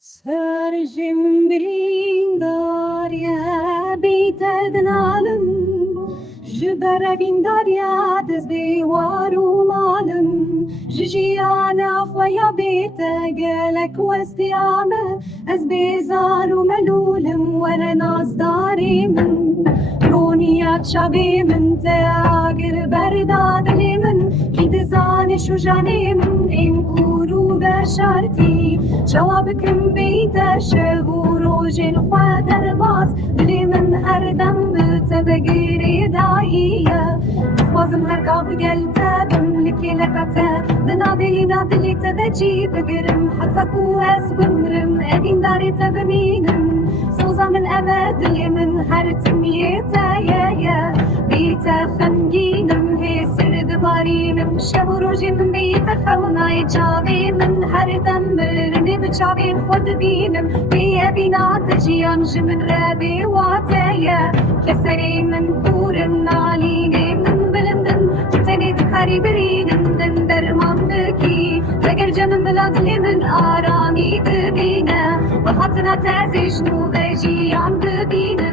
Serjim darya bitednalım Jibere darya dezbi waru malım Jijiyana faya bite gelek westiyame Ez bezaru melulüm ve nazdarimin Roniyat şabimin teagir berdadlimin Kidizani şu janimin inkuru beşarti Şavabiküm beyte şevuru jinfa derbaz Dilimin erdem bitebegiri daiye Fazım her kavı gelte bimliki lekate Dinadina dilite de cidegirim Hatta kues bimrim edin dari tebeminim Sozamın eve dilimin her timiyete ye Beyte femginim hesir dibarimim Şevuru jimin beyte fevnay çavimin Her dembirini bıçavim fodbinim Biye binat ciyan jimin rebi vateye Keserimin durin nalinim bilimdin Teni dikari birinin dermandaki Eğer canım biladlimin arami dibine Bahatına teziş nu ve ciyan dibine